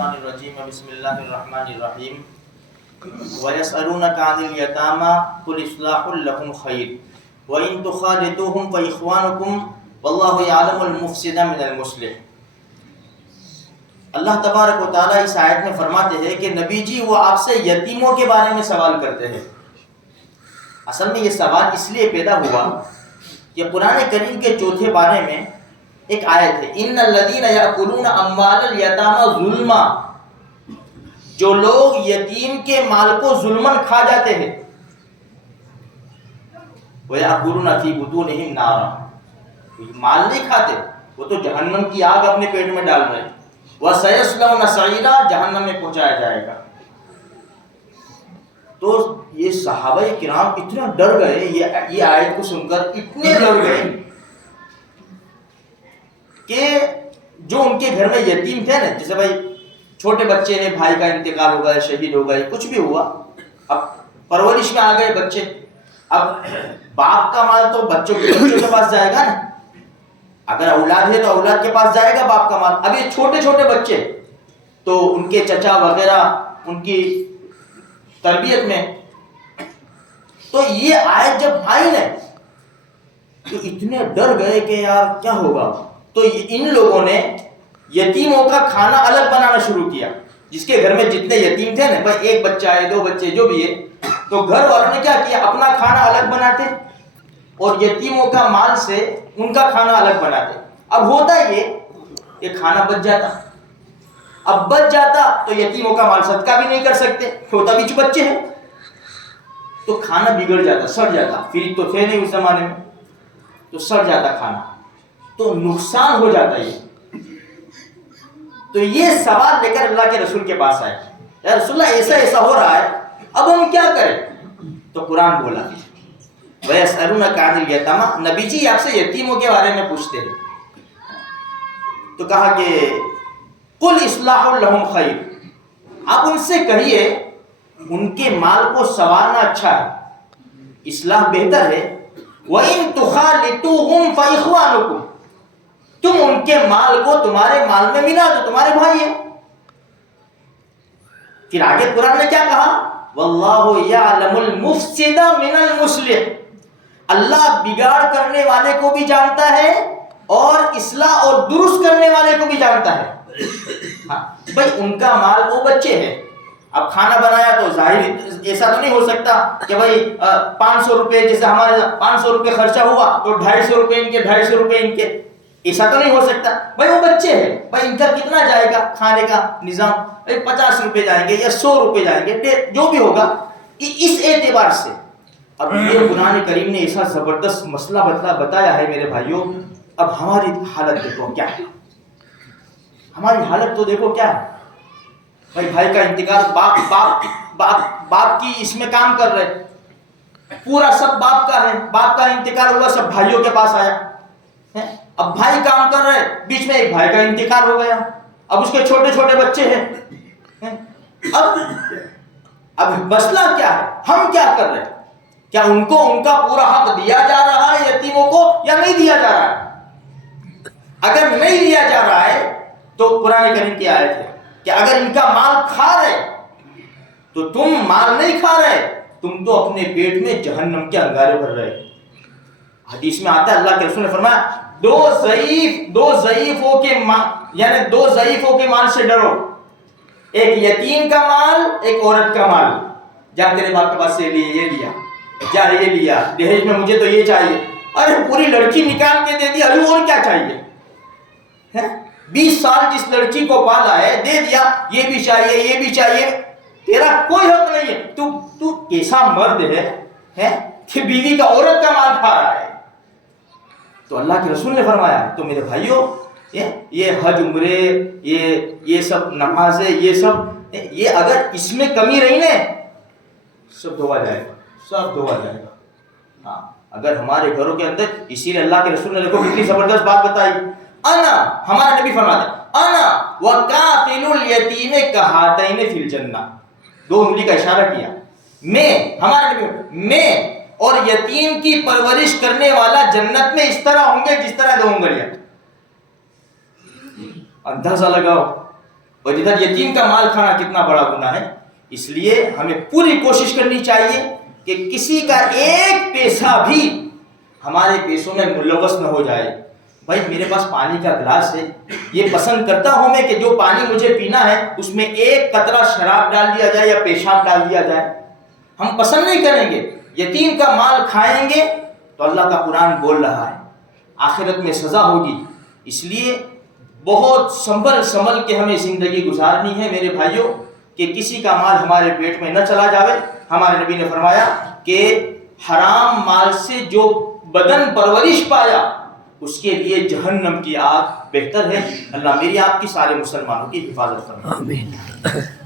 الشیطان الرجیم بسم اللہ الرحمن الرحیم وَيَسْأَلُونَكَ عَنِ الْيَتَامَى قُلْ إِصْلَاحٌ لَهُمْ خَيْرٌ وَإِن تُخَالِطُوهُمْ فَإِخْوَانُكُمْ وَاللَّهُ يَعْلَمُ الْمُفْسِدَ مِنَ الْمُصْلِحِ۔ اللہ تبارک و تعالیٰ اس آیت میں فرماتے ہیں کہ نبی جی وہ آپ سے یتیموں کے بارے میں سوال کرتے ہیں۔ اصل میں یہ سوال اس لیے پیدا ہوا کہ قرآن کریم کے چوتھے پارے میں ایک آیت ہے ان الذین یأکلون اموال الیتامی ظلما، جو لوگ یتیم کے مال کو ظلمن کھا جاتے ہیں، وَيَأْكُلُونَ فِي بُطُونِهِمْ نَارًا، مال نہیں کھاتے، وہ تو جہنم کی آگ اپنے پیٹ میں ڈال رہے ہیں، وَسَيَصْلَوْنَ سَعِيرًا، جہنم میں پہنچایا جائے گا۔ تو یہ صحابہ کرام اتنا ڈر گئے، یہ آیت کو سن کر اتنے ڈر گئے کہ جو ان کے گھر میں یتیم تھے نا، جیسے بھائی چھوٹے بچے نے، بھائی کا انتقال ہو گیا، شہید ہو گئے، کچھ بھی ہوا، اب پرورش میں آ گئے بچے، اب باپ کا مال تو بچوں کے پاس جائے گا نا، اگر اولاد ہے تو اولاد کے پاس جائے گا باپ کا مال۔ اب یہ چھوٹے چھوٹے بچے تو ان کے چچا وغیرہ ان کی تربیت میں، تو یہ آیت جب آئی نا تو اتنے ڈر گئے کہ یار کیا ہوگا، تو ان لوگوں نے یتیموں کا کھانا الگ بنانا شروع کیا۔ جس کے گھر میں جتنے یتیم تھے نا، بھائی ایک بچہ ہے، دو بچے، جو بھی ہے، تو گھر والوں نے کیا کیا، اپنا کھانا الگ بناتے اور یتیموں کا مال سے ان کا کھانا الگ بناتے۔ اب ہوتا یہ کھانا بچ جاتا، اب بچ جاتا تو یتیموں کا مال صدقہ بھی نہیں کر سکتے، ہوتا بھی بچے ہیں، تو کھانا بگڑ جاتا، سڑ جاتا، فریج تو تھے نہیں اس زمانے میں، تو سڑ جاتا کھانا، تو نقصان ہو جاتا یہ۔ تو یہ سوال لے کر اللہ کے رسول کے پاس آئے، یا رسول اللہ ایسا ہو رہا ہے، اب ہم کیا کریں؟ تو قرآن بولا وَيَسْأَلُونَكَ عَنِ الْيَتَامَى، نبی جی آپ سے یتیموں کے بارے میں پوچھتے ہیں، تو کہا کہ قُلْ إِصْلَاحٌ لَهُمْ خَيْرٌ، آپ ان سے کہیے ان کے مال کو سنوارنا اچھا ہے، اصلاح بہتر ہے، وَإِن تُخَالِطُوهُمْ فَإِخْوَانُكُمْ، تم ان کے مال کو تمہارے مال میں ملا دو، تمہارے بھائی ہیں۔ پھر آگے قرآن نے کیا کہا، وَاللَّهُ يَعْلَمُ الْمُفْسِدَ مِنَ الْمُصْلِحِ، اللہ بگاڑ کرنے والے کو بھی جانتا ہے اور اصلاح اور درست کرنے والے کو بھی جانتا ہے۔ ہاں بھائی ان کا مال، وہ بچے ہیں، اب کھانا بنایا تو ظاہر ایسا تو نہیں ہو سکتا کہ بھائی 500 روپے، جیسے ہمارے 500 روپے خرچہ ہوا تو 250 روپے ان کے، 250 روپے ان کے، ایسا تو نہیں ہو سکتا۔ بھائی وہ بچے ہیں، بھائی ان کا کتنا جائے گا کھانے کا نظام، 50 روپے جائیں گے یا 100 روپے جائیں گے، جو بھی ہوگا، اس اعتبار سے۔ اب یہ قرآن کریم نے ایسا زبردست مسئلہ بتایا ہے میرے بھائیوں، اب ہماری حالت دیکھو کیا ہے، ہماری حالت تو دیکھو کیا ہے۔ بھائی کا انتقال، باپ کی اس میں کام کر رہے، پورا سب باپ کا ہے، باپ کا انتقال ہوا، سب بھائیوں کے پاس آیا، اب بھائی کام کر رہے، بیچ میں ایک بھائی کا انتقال ہو گیا، اب اس کے چھوٹے چھوٹے بچے ہیں، اب مسئلہ کیا ہے، ہم کیا کر رہے ہیں؟ کیا ان کو ان کا پورا حق دیا جا رہا ہے یتیموں کو یا نہیں دیا جا رہا ہے؟ اگر نہیں دیا جا رہا ہے تو قرآن کریم کی آیت ہے کہ اگر ان کا مال کھا رہے تو تم مال نہیں کھا رہے، تم تو اپنے پیٹ میں جہنم کے انگارے بھر رہے۔ حدیث میں آتا ہے، اللہ کے رسول نے فرمایا دو ضعیفوں کے مال سے ڈرو، ایک یتیم کا مال، ایک عورت کا مال۔ جا تیرے باپ کے پاس سے یہ لیا، جا یہ لیا، دہیج میں مجھے تو یہ چاہیے، ارے پوری لڑکی نکال کے دے دی، ابھی اور کیا چاہیے؟ 20 سال جس لڑکی کو پالا ہے، دے دیا، یہ بھی چاہیے، یہ بھی چاہیے، تیرا کوئی حق نہیں ہے، تو کیسا مرد ہے کہ بیوی کا، عورت کا مال کھا رہا ہے؟ تو اللہ کے رسول نے فرمایا، تو میرے بھائیوں یہ حج، عمرے، یہ سب نمازیں، یہ سب، یہ اگر اس میں کمی رہی نا، سب دھویا جائے گا، سب دھویا جائے گا۔ ہاں اگر ہمارے گھروں کے اندر، اسی لیے اللہ کے رسول نے دیکھو کتنی زبردست بات بتائی، انا، ہمارا نبی فرماتا ہے انا وکافل الیتیم کہاتین فی الجنہ، 2 انگلی کا اشارہ کیا، میں، ہمارا نبی، میں اور یتیم کی پرورش کرنے والا جنت میں اس طرح ہوں گے جس طرح 2 انگلیاں۔ اندازہ لگاؤ اور ادھر یتیم کا مال کھانا کتنا بڑا گناہ ہے. اس لیے ہمیں پوری کوشش کرنی چاہیے کہ کسی کا ایک پیسہ بھی ہمارے پیسوں میں ملوث نہ ہو جائے. بھائی میرے پاس پانی کا گلاس ہے, یہ پسند کرتا ہوں میں کہ جو پانی مجھے پینا ہے اس میں ایک قطرہ شراب ڈال دیا جائے یا پیشاب ڈال دیا جائے. ہم پسند نہیں کریں گے. یتیم کا مال کھائیں گے تو اللہ کا قرآن بول رہا ہے آخرت میں سزا ہوگی. اس لیے بہت سنبھل کے ہمیں زندگی گزارنی ہے میرے بھائیوں, کہ کسی کا مال ہمارے پیٹ میں نہ چلا جاوے. ہمارے نبی نے فرمایا کہ حرام مال سے جو بدن پرورش پایا اس کے لیے جہنم کی آگ بہتر ہے. اللہ میری آپ کی سارے مسلمانوں کی حفاظت فرمائے. آمین.